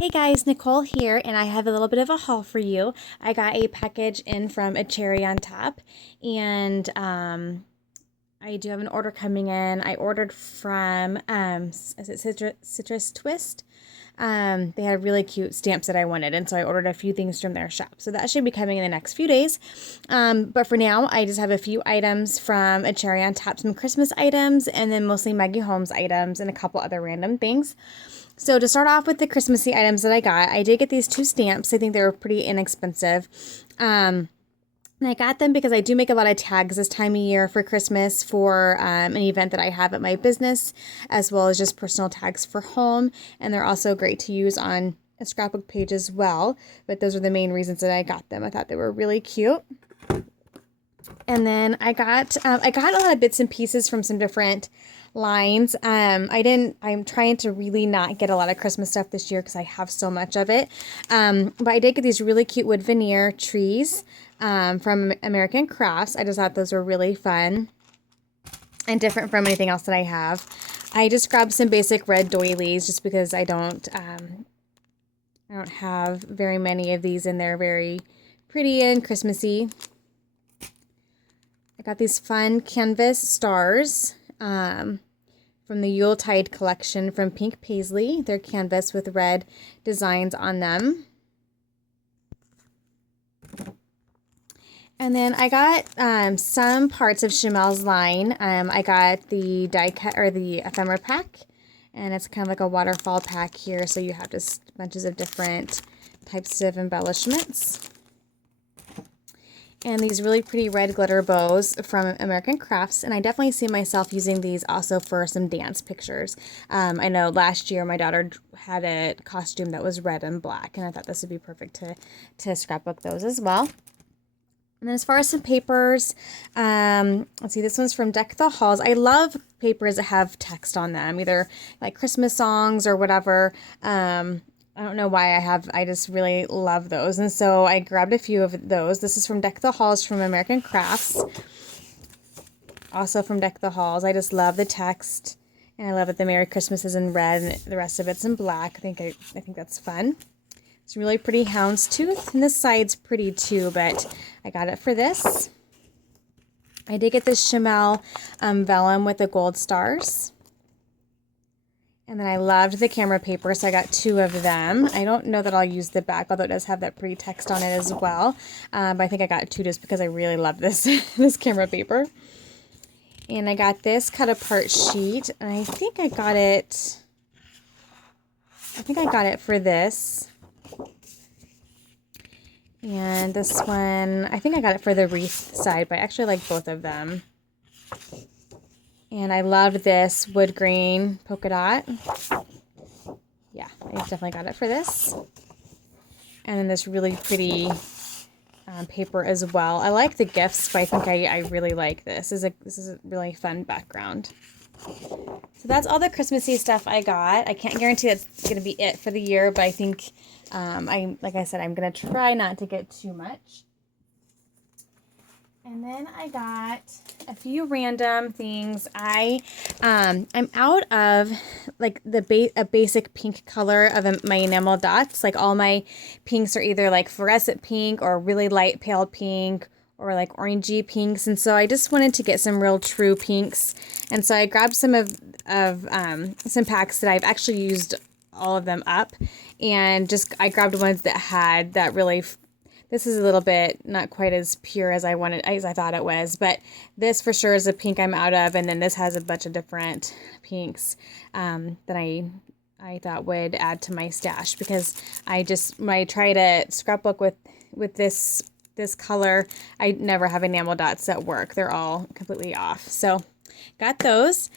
Hey guys, Nicole here, and I have a little bit of a haul for you. I got a package in from A Cherry on Top, and I do have an order coming in. I ordered from is it Citrus Twist? They had really cute stamps that I wanted, and so I ordered a few things from their shop. So that should be coming in the next few days. But for now, I just have a few items from A Cherry on Top, some Christmas items, and then mostly Maggie Holmes items and a couple other random things. So to start off with the Christmassy items that I got, I did get these two stamps. I think they were pretty inexpensive. And I got them because I do make a lot of tags this time of year for Christmas for an event that I have at my business, as well as just personal tags for home. And they're also great to use on a scrapbook page as well. But those are the main reasons that I got them. I thought they were really cute. And then I got a lot of bits and pieces from some different lines. I'm trying to really not get a lot of Christmas stuff this year because I have so much of it. But I did get these really cute wood veneer trees from American Crafts. I just thought those were really fun and different from anything else that I have. I just grabbed some basic red doilies just because I don't have very many of these, and they're very pretty and Christmassy. I got these fun canvas stars from the Yuletide collection from Pink Paisley. They're canvas with red designs on them. And then I got some parts of Chamel's line. I got the die cut or the ephemera pack, and it's kind of like a waterfall pack here, so you have just bunches of different types of embellishments. And these really pretty red glitter bows from American Crafts. And I definitely see myself using these also for some dance pictures. I know last year my daughter had a costume that was red and black, and I thought this would be perfect to scrapbook those as well. And then as far as some papers, let's see, this one's from Deck the Halls. I love papers that have text on them, either like Christmas songs or whatever. I don't know why I just really love those. And so I grabbed a few of those. This is from Deck the Halls from American Crafts. Also from Deck the Halls. I just love the text. And I love that the Merry Christmas is in red and the rest of it's in black. I think that's fun. It's really pretty houndstooth. And this side's pretty too, but I got it for this. I did get this Chamel vellum with the gold stars. And then I loved the camera paper, so I got two of them. I don't know that I'll use the back, although it does have that pretty text on it as well. But I think I got two just because I really love this, this camera paper. And I got this cut apart sheet, and I think I got it for this. And this one, I think I got it for the wreath side, but I actually like both of them. And I loved this wood grain polka dot. Yeah, I definitely got it for this. And then this really pretty paper as well. I like the gifts, but I think I really like this. This is a really fun background. So that's all the Christmassy stuff I got. I can't guarantee that's going to be it for the year, but I think, like I said, I'm going to try not to get too much. And then I got a few random things. I'm out of like a basic pink color of my enamel dots. Like all my pinks are either like fluorescent pink or really light pale pink or like orangey pinks. And so I just wanted to get some real true pinks. And so I grabbed some some packs that I've actually used all of them up, and I grabbed ones that had that really. This is a little bit not quite as pure as I thought it was, but this for sure is a pink I'm out of, and then this has a bunch of different pinks that I thought would add to my stash, because when I try to scrapbook with this color, I never have enamel dots that work. They're all completely off. So got those.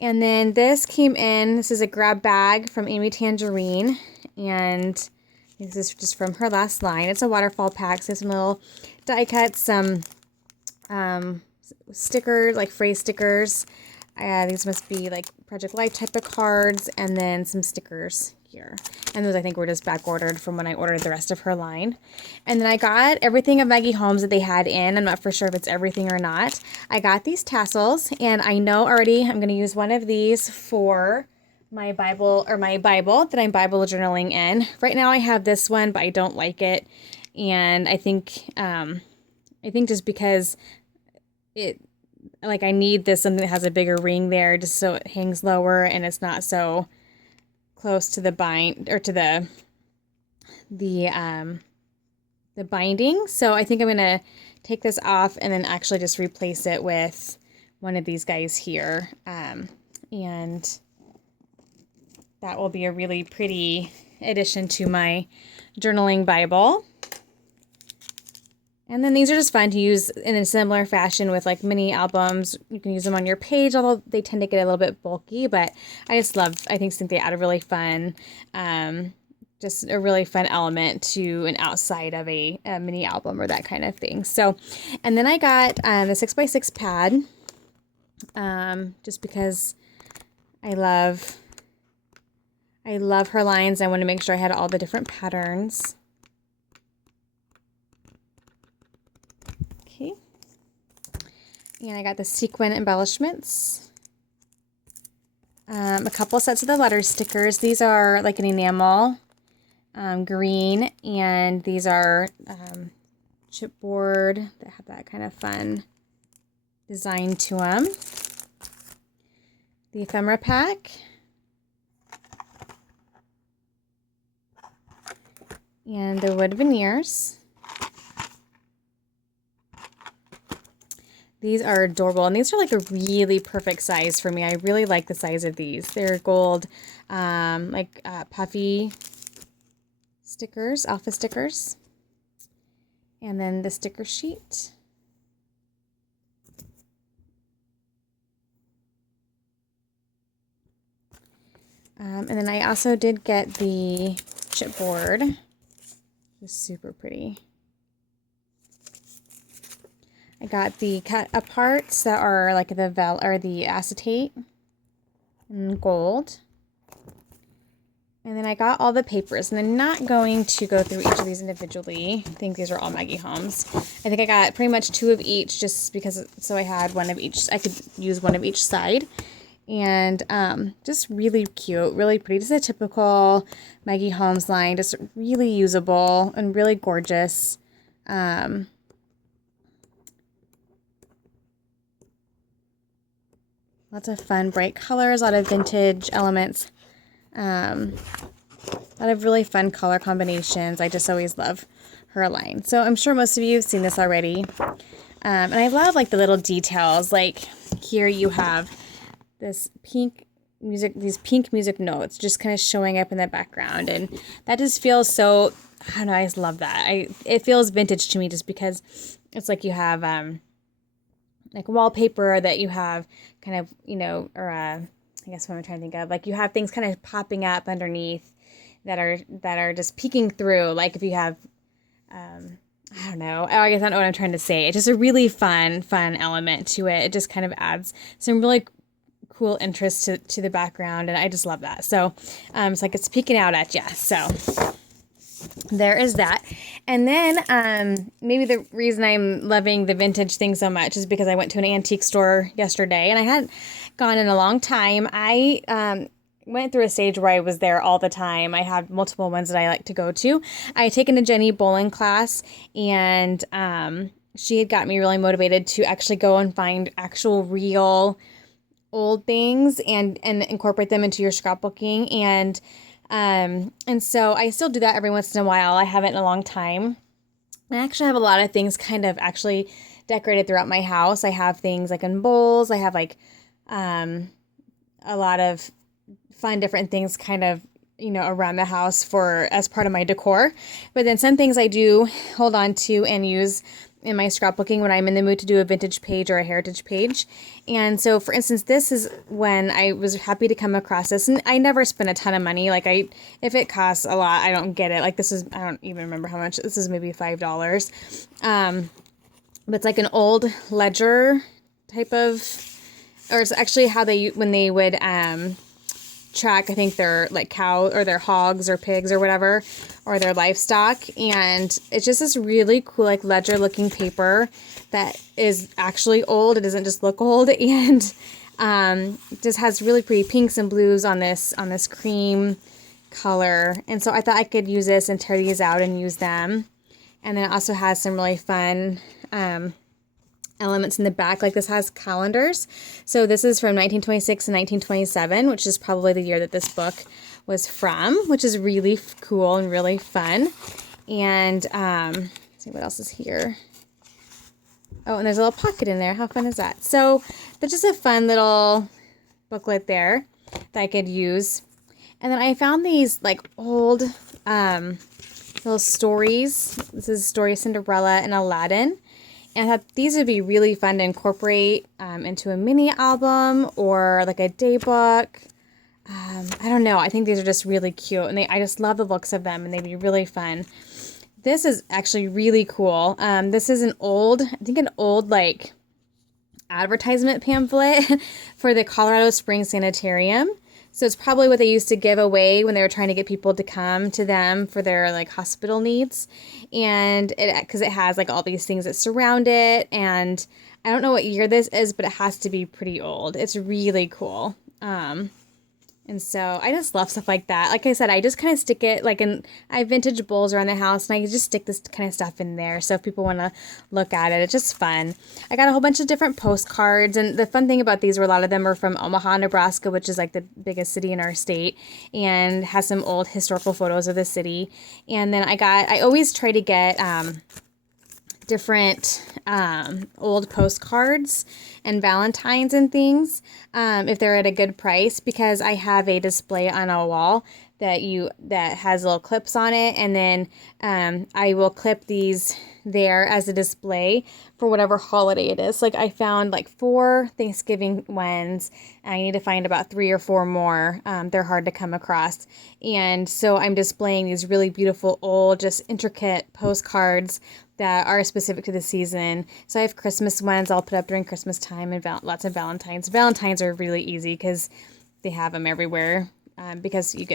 And then this came in. This is a grab bag from Amy Tangerine, and this is just from her last line. It's a waterfall pack, so some little die cuts, some stickers, like phrase stickers. These must be like Project Life type of cards, and then some stickers here. And those I think were just back ordered from when I ordered the rest of her line. And then I got everything of Maggie Holmes that they had in. I'm not for sure if it's everything or not. I got these tassels, and I know already I'm going to use one of these for my Bible that I'm Bible journaling in. Right now I have this one, but I don't like it. And I think just because I need something that has a bigger ring there just so it hangs lower and it's not so close to the bind or to the binding. So I think I'm going to take this off and then actually just replace it with one of these guys here. And that will be a really pretty addition to my journaling Bible. And then these are just fun to use in a similar fashion with like mini albums. You can use them on your page, although they tend to get a little bit bulky, but I think they add a really fun, just a really fun element to an outside of a mini album or that kind of thing. So, and then I got the 6x6 pad, just because I love her lines. I want to make sure I had all the different patterns. Okay. And I got the sequin embellishments. A couple sets of the letter stickers. These are like an enamel green, and these are chipboard that have that kind of fun design to them. The ephemera pack. And the wood veneers. These are adorable, and these are like a really perfect size for me. I really like the size of these. They're gold, puffy stickers, alpha stickers. And then the sticker sheet. And then I also did get the chipboard. It's super pretty. I got the cut aparts that are like the acetate in gold. And then I got all the papers, and I'm not going to go through each of these individually. I think these are all Maggie Holmes. I think I got pretty much 2 of each just because, so I had one of each. I could use one of each side. And just really cute, really pretty. Just a typical Maggie Holmes line, just really usable and really gorgeous. Lots of fun, bright colors, a lot of vintage elements. A lot of really fun color combinations. I just always love her line. So I'm sure most of you have seen this already. And I love like the little details. Like here you have these pink music notes just kind of showing up in the background, and that just feels so, I don't know, I just love that. It feels vintage to me just because it's like you have like wallpaper that you have kind of, or I guess what I'm trying to think of, like you have things kind of popping up underneath that are just peeking through, like if you have I don't know. I guess I don't know what I'm trying to say. It's just a really fun element to it. It just kind of adds some really cool interest to the background, and I just love that. So it's like it's peeking out at you. So there is that. And then maybe the reason I'm loving the vintage thing so much is because I went to an antique store yesterday, and I hadn't gone in a long time. I went through a stage where I was there all the time. I have multiple ones that I like to go to. I had taken a Jenny Bolin class, and she had got me really motivated to actually go and find actual real old things and incorporate them into your scrapbooking. And so I still do that every once in a while. I haven't in a long time. I actually have a lot of things kind of actually decorated throughout my house. I have things like in bowls. I have like a lot of fun different things kind of, around the house as part of my decor. But then some things I do hold on to and use in my scrapbooking when I'm in the mood to do a vintage page or a heritage page. And so, for instance, this is when I was happy to come across this, and I never spend a ton of money. Like if it costs a lot, I don't get it. Like this is, I don't even remember how much. This is maybe $5. But it's like an old ledger type of, or it's actually how when they would track, I think their like cow or their hogs or pigs or whatever, or their livestock. And it's just this really cool like ledger looking paper that is actually old. It doesn't just look old. And Just has really pretty pinks and blues on this cream color. And so I thought I could use this and tear these out and use them. And then it also has some really fun elements in the back. Like this has calendars. So this is from 1926 and 1927, which is probably the year that this book was from, which is really cool and really fun. And let's see what else is here. Oh, and there's a little pocket in there. How fun is that? So that's just a fun little booklet there that I could use. And then I found these like old little stories. This is Story of Cinderella and Aladdin. And I thought these would be really fun to incorporate into a mini album or like a day book. I don't know. I think these are just really cute. And I just love the looks of them and they'd be really fun. This is actually really cool. This is an old like advertisement pamphlet for the Colorado Springs Sanitarium. So it's probably what they used to give away when they were trying to get people to come to them for their like hospital needs. And because it has like all these things that surround it. And I don't know what year this is, but it has to be pretty old. It's really cool. And so I just love stuff like that. Like I said, I just kind of stick it like I have vintage bowls around the house and I just stick this kind of stuff in there. So if people want to look at it, it's just fun. I got a whole bunch of different postcards. And the fun thing about these were a lot of them are from Omaha, Nebraska, which is like the biggest city in our state and has some old historical photos of the city. And then I always try to get, different old postcards and Valentines and things if they're at a good price, because I have a display on a wall that has little clips on it, and then I will clip these there as a display for whatever holiday it is. Like I found like 4 Thanksgiving ones. I need to find about 3 or 4 more. They're hard to come across. And so I'm displaying these really beautiful old, just intricate postcards that are specific to the season. So I have Christmas ones I'll put up during Christmas time and lots of Valentines. Valentines are really easy because they have them everywhere because you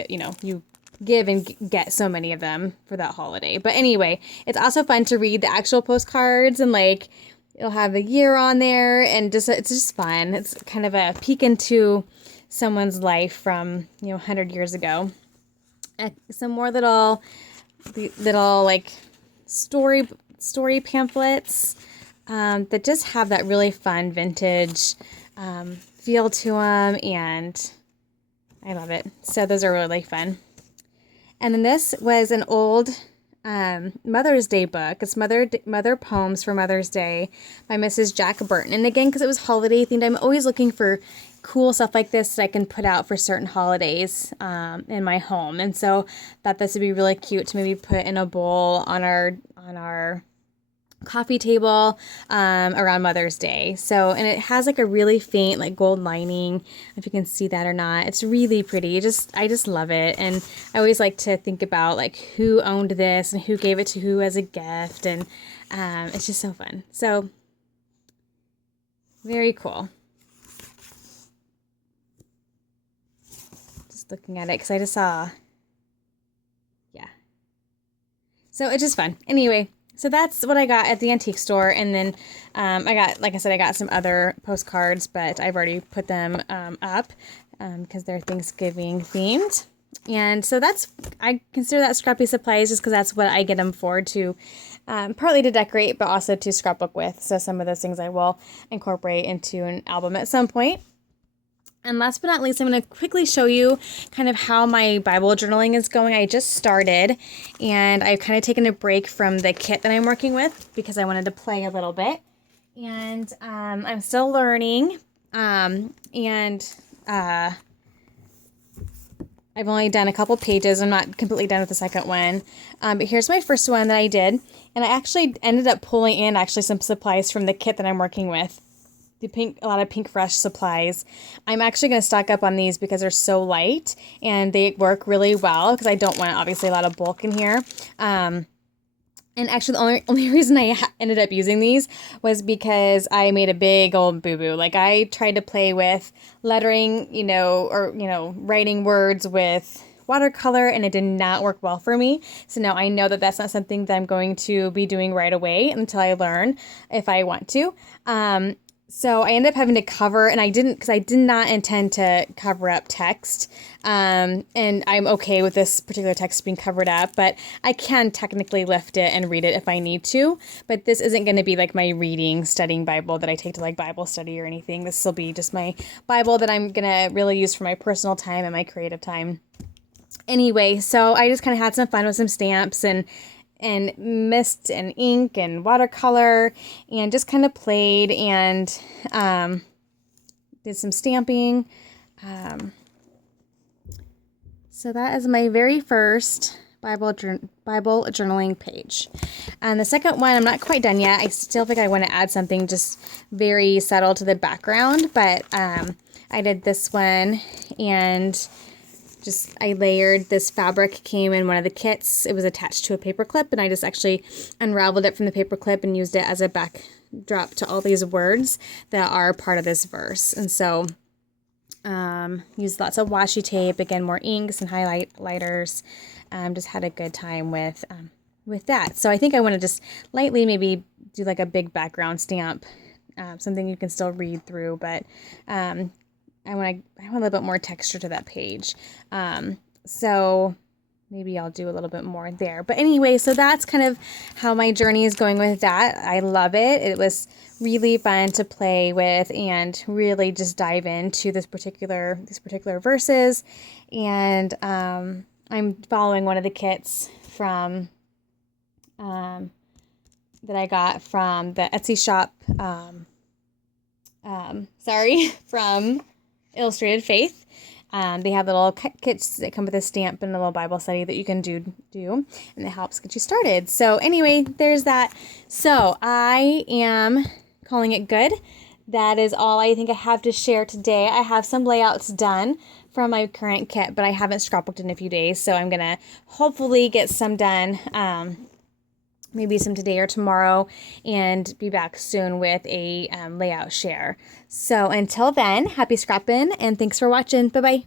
give and get so many of them for that holiday. But anyway, it's also fun to read the actual postcards and like it'll have the year on there and it's just fun. It's kind of a peek into someone's life from 100 years ago. Some more little like story pamphlets that just have that really fun vintage feel to them, and I love it. So those are really fun. And then this was an old Mother's Day book. It's Mother Poems for Mother's Day by Mrs. Jack Burton. And again, because it was holiday themed, I'm always looking for cool stuff like this that I can put out for certain holidays in my home. And so thought this would be really cute to maybe put in a bowl on our coffee table around Mother's Day. So, and it has like a really faint like gold lining, if you can see that or not. It's really pretty. I just love it. And I always like to think about like who owned this and who gave it to who as a gift. And it's just so fun. So very cool. Just looking at it because I just saw, yeah. So it's just fun. Anyway, so that's what I got at the antique store. And then I got some other postcards, but I've already put them up because they're Thanksgiving themed. And so I consider that scrappy supplies just because that's what I get them for, to partly to decorate, but also to scrapbook with. So some of those things I will incorporate into an album at some point. And last but not least, I'm going to quickly show you kind of how my Bible journaling is going. I just started, and I've kind of taken a break from the kit that I'm working with because I wanted to play a little bit. And I'm still learning, and I've only done a couple pages. I'm not completely done with the second one. But here's my first one that I did. And I actually ended up pulling in some supplies from the kit that I'm working with. A lot of Pink Fresh supplies. I'm actually going to stock up on these because they're so light and they work really well because I don't want obviously a lot of bulk in here. And actually the only reason I ended up using these was because I made a big old boo-boo. Like I tried to play with lettering, writing words with watercolor, and it did not work well for me. So now I know that that's not something that I'm going to be doing right away until I learn if I want to. So I ended up having to cover, and I didn't, because I did not intend to cover up text. And I'm okay with this particular text being covered up, but I can technically lift it and read it if I need to. But this isn't going to be like my reading, studying Bible that I take to like Bible study or anything. This will be just my Bible that I'm going to really use for my personal time and my creative time. Anyway, so I just kind of had some fun with some stamps and mist and ink and watercolor, and just kind of played and did some stamping. So that is my very first Bible journaling page. And the second one, I'm not quite done yet. I still think I want to add something just very subtle to the background, but I did this one, and I layered this fabric, came in one of the kits. It was attached to a paper clip, and I just actually unraveled it from the paper clip and used it as a backdrop to all these words that are part of this verse. And so used lots of washi tape, again, more inks and highlighters. Just had a good time with that. So I think I want to just lightly maybe do like a big background stamp, something you can still read through, but I want a little bit more texture to that page. So maybe I'll do a little bit more there. But anyway, so that's kind of how my journey is going with that. I love it. It was really fun to play with and really just dive into these particular verses. And I'm following one of the kits from that I got from the Etsy shop. From Illustrated Faith. They have little kits that come with a stamp and a little Bible study that you can do, and it helps get you started. So anyway, there's that. So I am calling it good. That is all I think I have to share today. I have some layouts done from my current kit, but I haven't scrapbooked in a few days, so I'm gonna hopefully get some done. Maybe some today or tomorrow, and be back soon with a layout share. So until then, happy scrapping, and thanks for watching. Bye-bye.